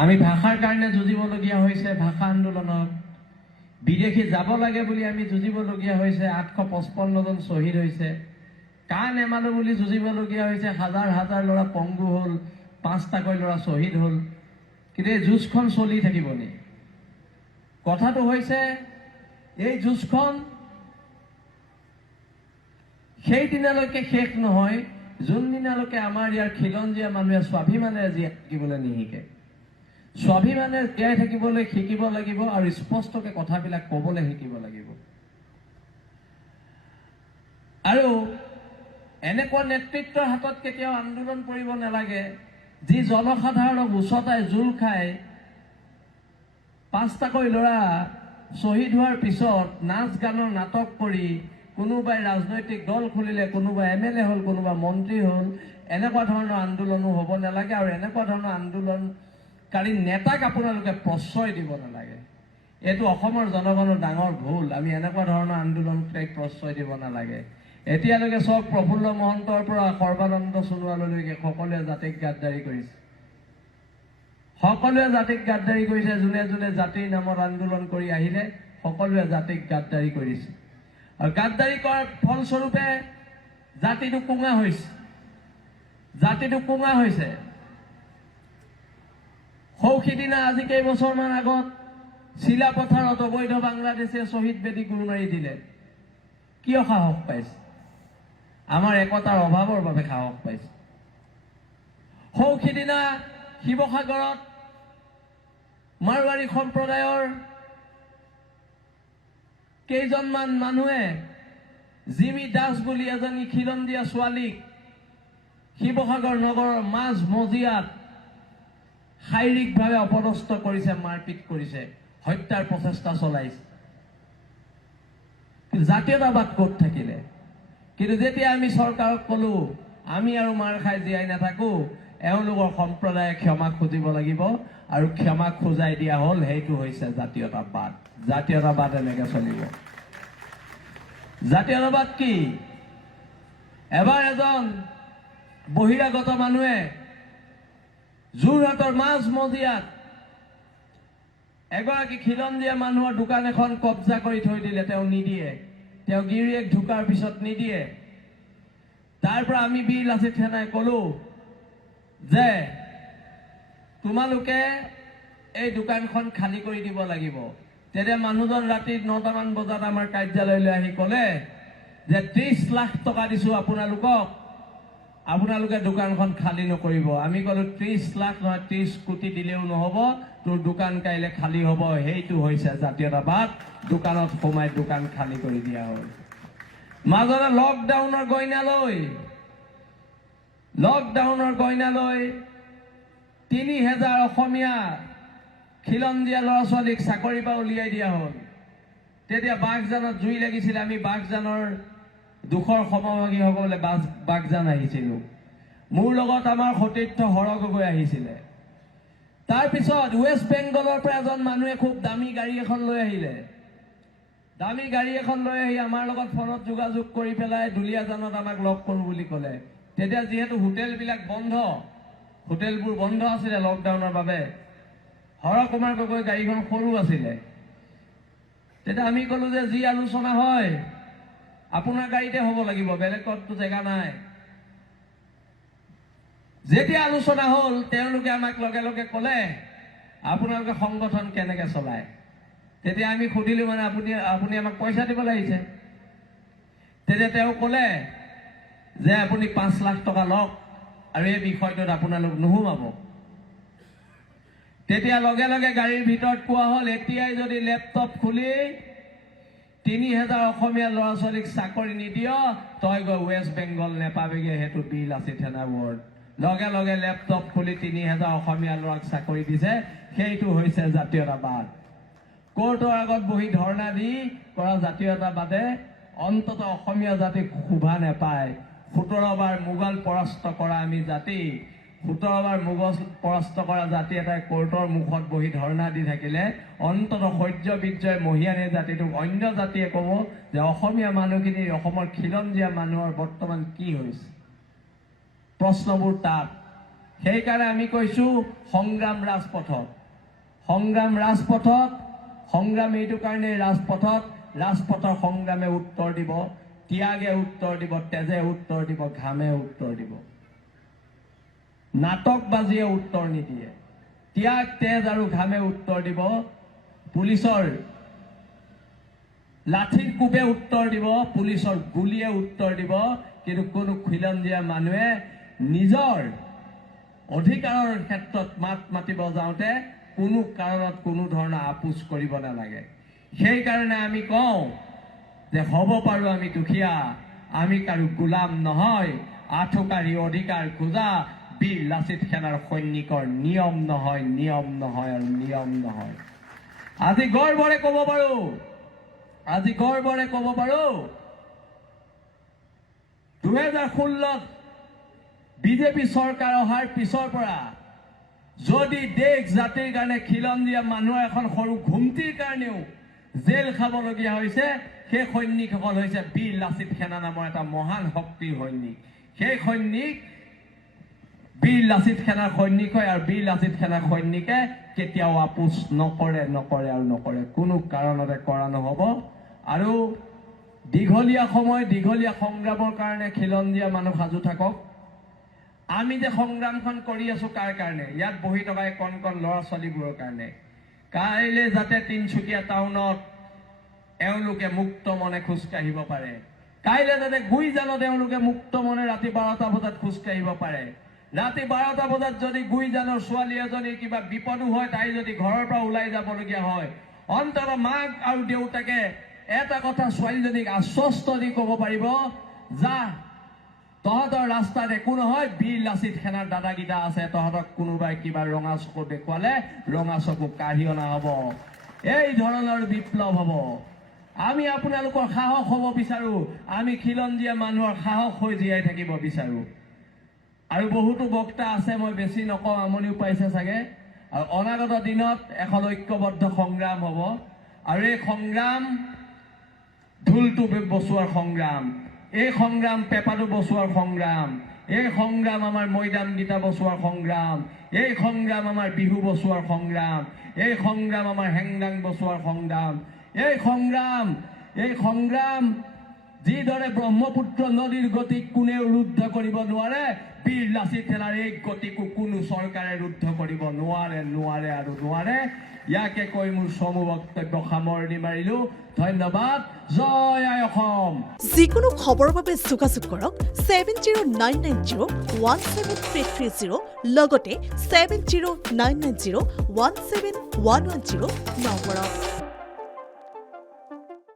আমি ভাষাৰ কাৰণে যুঁজিবলগীয়া হৈছে, ভাষা আন্দোলনত বিদেশী যাব লাগে বুলি আমি যুঁজিবলগীয়া হৈছে, 855 জন শ্বহীদ হৈছে। কা নেমানো বুলি যুঁজিবলগীয়া হৈছে, হাজাৰ হাজাৰ ল'ৰা পংগু হ'ল, 5টাকৈ ল'ৰা শ্বহীদ হ'ল। কিন্তু এই যুঁজখন চলি থাকিব নি? কথাটো হৈছে এই যুঁজখন সেই দিনালৈকে শেষ নহয় যোনদিনালৈকে আমাৰ ইয়াৰ খিলঞ্জীয়া মানুহে স্বাভিমানেৰে জীয়াই থাকিবলৈ নিশিকে। স্বাভিমানেৰে জীয়াই থাকিবলৈ শিকিব লাগিব আৰু স্পষ্টকৈ কথাবিলাক ক'বলৈ শিকিব লাগিব। আৰু এনেকুৱা নেতৃত্বৰ হাতত কেতিয়াও আন্দোলন কৰিব নালাগে যি জনসাধাৰণক উচতাই জোল খাই 5টাকৈ ল'ৰা শ্বহীদ হোৱাৰ পিছত নাচ গানৰ নাটক কৰি কোনোবাই ৰাজনৈতিক দল খুলিলে, কোনোবা MLA হ'ল, কোনোবা মন্ত্ৰী হ'ল। এনেকুৱা ধৰণৰ আন্দোলনো হ'ব নালাগে আৰু এনেকুৱা ধৰণৰ আন্দোলনকাৰী নেতাক আপোনালোকে প্ৰশ্ৰয় দিব নালাগে। এইটো অসমৰ জনগণৰ ডাঙৰ ভুল। আমি এনেকুৱা ধৰণৰ আন্দোলনক প্ৰশ্ৰয় দিব নালাগে। এতিয়ালৈকে চব প্ৰফুল্ল মহন্তৰ পৰা সৰ্বানন্দ সোণোৱাললৈকে সকলোৱে জাতিক গাদ্দাৰী কৰিছে। সকলোৱে জাতিক গাদ্দাৰী কৰিছে। যোনে যোনে জাতিৰ নামত আন্দোলন কৰি আহিলে সকলোৱে জাতিক গাদ্দাৰী কৰিছে। আৰু গাদ্দাৰী কৰাৰ ফলস্বৰূপে জাতিটো কোঙা হৈছে। জাতিটো কোঙা হৈছে। সৌসিদিনা আজি কেইবছৰমান আগত চিলাপথাৰত অবৈধ বাংলাদেশে শ্বহীদ বেদী গুৰু মাৰি দিলে। কিয় সাহস পাইছে? আমাৰ একতাৰ অভাৱৰ বাবে সাহস পাইছে। সৌসিদিনা শিৱসাগৰত মাৰোৱাৰী সম্প্ৰদায়ৰ কেইজনমান মানুহে জিমি দাস বুলি এজনী খিলঞ্জীয়া ছোৱালীক শিৱসাগৰ নগৰৰ মাজ মজিয়াত শাৰীৰিকভাৱে অপদস্থ কৰিছে, মাৰপিট কৰিছে, হত্যাৰ প্ৰচেষ্টা চলাইছে। জাতীয়তাবাদ ক'ত থাকিলে? কিন্তু যেতিয়া আমি চৰকাৰক ক'লো আমি আৰু মাৰ খাই জীয়াই নাথাকো, এওঁলোকৰ সম্প্ৰদায়ে ক্ষমা খুজিব লাগিব আৰু ক্ষমা খোজাই দিয়া হ'ল। সেইটো হৈছে জাতীয়তাবাদ। জাতীয়তাবাদ এনেকে চলিব। জাতীয়তাবাদ কি? এবাৰ এজন বহিৰাগত মানুহে যোৰহাটৰ মাজ মজিয়াত এগৰাকী খিলঞ্জীয়া মানুহৰ দোকান এখন কব্জা কৰি থৈ দিলে। তেওঁ নিদিয়ে। তেওঁ গিৰিয়েক ঢুকাৰ পিছত নিদিয়ে। তাৰ পৰা আমি বীৰ লাচিত সেনাই ক'লো যে তোমালোকে এই দোকানখন খালী কৰি দিব লাগিব। তেতিয়া মানুহজন ৰাতি 9টামান বজাত আমাৰ কাৰ্যালয়লৈ আহি ক'লে যে 30 লাখ টকা দিছো আপোনালোকক, আপোনালোকে দোকানখন খালী নকৰিব। আমি ক'লো 30 লাখ নহয়, 30 কোটি দিলেও নহ'ব, তোৰ দোকান কাইলে খালী হ'ব। সেইটো হৈছে জাতীয়তাবাদ। দোকানত সোমাই দোকান খালী কৰি দিয়া হ'ল। মাজতে লকডাউনৰ গইনা লৈ 3000 অসমীয়া খিলঞ্জীয়া ল'ৰা ছোৱালীক চাকৰিৰ পৰা উলিয়াই দিয়া হ'ল। তেতিয়া বাঘজানত জুই লাগিছিল। আমি বাঘজানৰ দুখৰ সমভাগী হ'বলৈ বাঘজান আহিছিলো। মোৰ লগত আমাৰ সতীৰ্থ হৰ গগৈ আহিছিলে। তাৰপিছত ৱেষ্ট বেংগলৰ পৰা এজন মানুহে খুব দামী গাড়ী এখন লৈ আহিলে। দামী গাড়ী এখন লৈ আহি আমাৰ লগত ফোনত যোগাযোগ কৰি পেলাই দুলীয়াজানত আমাক লগ কৰোঁ বুলি ক'লে। তেতিয়া যিহেতু হোটেলবিলাক বন্ধ, হোটেলবোৰ বন্ধ আছিলে লকডাউনৰ বাবে, হৰ কুমাৰ গগৈ গাড়ীখন সৰু আছিলে। তেতিয়া আমি ক'লো যে যি আলোচনা হয় আপোনাৰ গাড়ীতে হ'ব লাগিব, বেলেগততো জেগা নাই। যেতিয়া আলোচনা হ'ল তেওঁলোকে আমাক লগে লগে ক'লে আপোনালোকে সংগঠন কেনেকৈ চলায়। তেতিয়া আমি সুধিলো মানে আপুনি আমাক পইচা দিব লাগিছে। তেতিয়া তেওঁ ক'লে যে আপুনি 5 লাখ টকা লওক আৰু এই বিষয়টোত আপোনালোক নুসুমাব। তেতিয়া লগে লগে গাড়ীৰ ভিতৰত কোৱা হ'ল এতিয়াই যদি লেপটপ খুলি 3000 অসমীয়া ল'ৰা ছোৱালীক চাকৰি নিদিয় তই গৈ ৱেষ্ট বেংগল নেপাবিগে। সেইটো বীৰ লাচিত সেনা ৱৰ্ড। লগে লগে লেপটপ খুলি 3000 অসমীয়া ল'ৰাক চাকৰি দিছে। সেইটো হৈছে জাতীয়তাবাদ। কোৰ্টৰ আগত বহি ধৰ্ণা দি কৰা জাতীয়তাবাদে অন্ততঃ অসমীয়া জাতিক শোভা নেপায়। 17 বাৰ মোগল পৰাস্ত কৰা আমি জাতি, 17 বাৰ মোগল পৰাস্ত কৰা জাতি এটাই কোৰ্টৰ মুখত বহি ধৰ্ণা দি থাকিলে অন্ততঃ সহ্য বিজয় মহিয়ানে জাতিটোক অন্য জাতিয়ে ক'ব যে অসমীয়া মানুহখিনি, অসমৰ খিলঞ্জীয়া মানুহৰ বৰ্তমান কি হৈছে। প্ৰশ্নবোৰ তাত সেইকাৰণে আমি কৈছোঁ সংগ্ৰাম ৰাজপথত। সংগ্ৰাম ৰাজপথত, সংগ্ৰাম এইটো কাৰণে ৰাজপথৰ সংগ্ৰামে উত্তৰ দিব, ত্যাগে উত্তৰ দিব, তেজে উত্তৰ দিব, ঘামে উত্তৰ দিব। নাটকবাজিয়ে উত্তৰ নিদিয়ে। ত্যাগ, তেজ আৰু ঘামে উত্তৰ দিব। পুলিচৰ লাঠিৰ কোবে উত্তৰ দিব, পুলিচৰ গুলিয়ে উত্তৰ দিব। কিন্তু কোনো খিলঞ্জীয়া মানুহে নিজৰ অধিকাৰৰ ক্ষেত্ৰত মাত মাতিব যাওঁতে কোনো কাৰণত কোনো ধৰণৰ আপোচ কৰিব নালাগে। সেইকাৰণে আমি কওঁ যে হ'ব পাৰোঁ আমি দুখীয়া, আমি কাৰো গোলাম নহয়। আঠুকাৰী অধিকাৰ খোজা বীৰ লাচিত সেনাৰ সৈনিকৰ নিয়ম নহয়, নিয়ম নহয় আৰু নিয়ম নহয়। আজি গৰ্বৰে ক'ব পাৰোঁ, 2016 বিজেপি চৰকাৰ অহাৰ পিছৰ পৰা যদি দেশ জাতিৰ কাৰণে খিলঞ্জীয়া মানুহৰ এখন সৰু ঘুমটিৰ কাৰণেও জেল খাবলগীয়া হৈছে, সেই সৈনিকসকল হৈছে বীৰ লাচিত সেনা নামৰ এটা মহান শক্তিৰ সৈনিক। সেই সৈনিক বীৰ লাচিত সেনাৰ সৈনিক হয় আৰু বীৰ লাচিত সেনাৰ সৈনিকে কেতিয়াও আপোচ নকৰে আৰু নকৰে, কোনো কাৰণতে কৰা নহ'ব। আৰু দীঘলীয়া সময়, দীঘলীয়া সংগ্ৰামৰ কাৰণে খিলঞ্জীয়া মানুহ সাজু থাকক। আমি যে সংগ্ৰামখন কৰি আছো কাৰ কাৰণে? ইয়াত বহি থকা কণ কণ ল'ৰা ছোৱালীবোৰৰ কাৰণে। কাইলৈ যাতে তিনিচুকীয়া টাউনত এওঁলোকে মুক্ত মনে খোজকাঢ়িব পাৰে। কাইলৈ যাতে গুইজানত এওঁলোকে মুক্ত মনে ৰাতি 12টা বজাত খোজকাঢ়িব পাৰে। ৰাতি 12টা বজাত যদি গুইজানৰ ছোৱালী এজনীৰ কিবা বিপদো হয়, তাই যদি ঘৰৰ পৰা ওলাই যাবলগীয়া হয়, অন্তত মাক আৰু দেউতাকে এটা কথা ছোৱালীজনীক আশ্বস্ত দি ক'ব পাৰিব, যা তহঁতৰ ৰাস্তাত একো নহয়, বীৰ লাচিত সেনাৰ দাদাকেইটা আছে, তহঁতক কোনোবাই কিবা ৰঙা চকু দেখুৱালে ৰঙা চকু কাঢ়ি অনা হ'ব। এই ধৰণৰ বিপ্লৱ হ'ব। আমি আপোনালোকৰ সাহস হ'ব বিচাৰো, আমি খিলঞ্জীয়া মানুহৰ সাহস হৈ জীয়াই থাকিব বিচাৰো। আৰু বহুতো বক্তা আছে, মই বেছি নকওঁ, আমনিও পাইছে চাগে। আৰু অনাগত দিনত এখন ঐক্যবদ্ধ সংগ্ৰাম হ'ব। আৰু এই সংগ্ৰাম ঢোলটো বচোৱাৰ সংগ্ৰাম, এই সংগ্ৰাম পেঁপাটো বচোৱাৰ সংগ্ৰাম, এই সংগ্ৰাম আমাৰ মৈদামগীতা বচোৱাৰ সংগ্ৰাম, এই সংগ্ৰাম আমাৰ বিহু বচোৱাৰ সংগ্ৰাম, এই সংগ্ৰাম আমাৰ হেংদাং বচোৱাৰ সংগ্ৰাম। এই সংগ্ৰাম যিদৰে ব্ৰহ্মপুত্ৰ নদীৰ গতিক কোনেও ৰুদ্ধ কৰিব নোৱাৰে, বীৰ লাচিত সেনাৰ এই গতিকো কোনো চৰকাৰে ৰুদ্ধ কৰিব নোৱাৰে। ইয়াকে কৈ মোৰ চমু বক্তব্য সামৰণি মাৰিলো। ধন্যবাদ। জয় আই অসম। যিকোনো খবৰৰ বাবে যোগাযোগ কৰক 7099017330 লগতে 7099017110 নম্বৰত।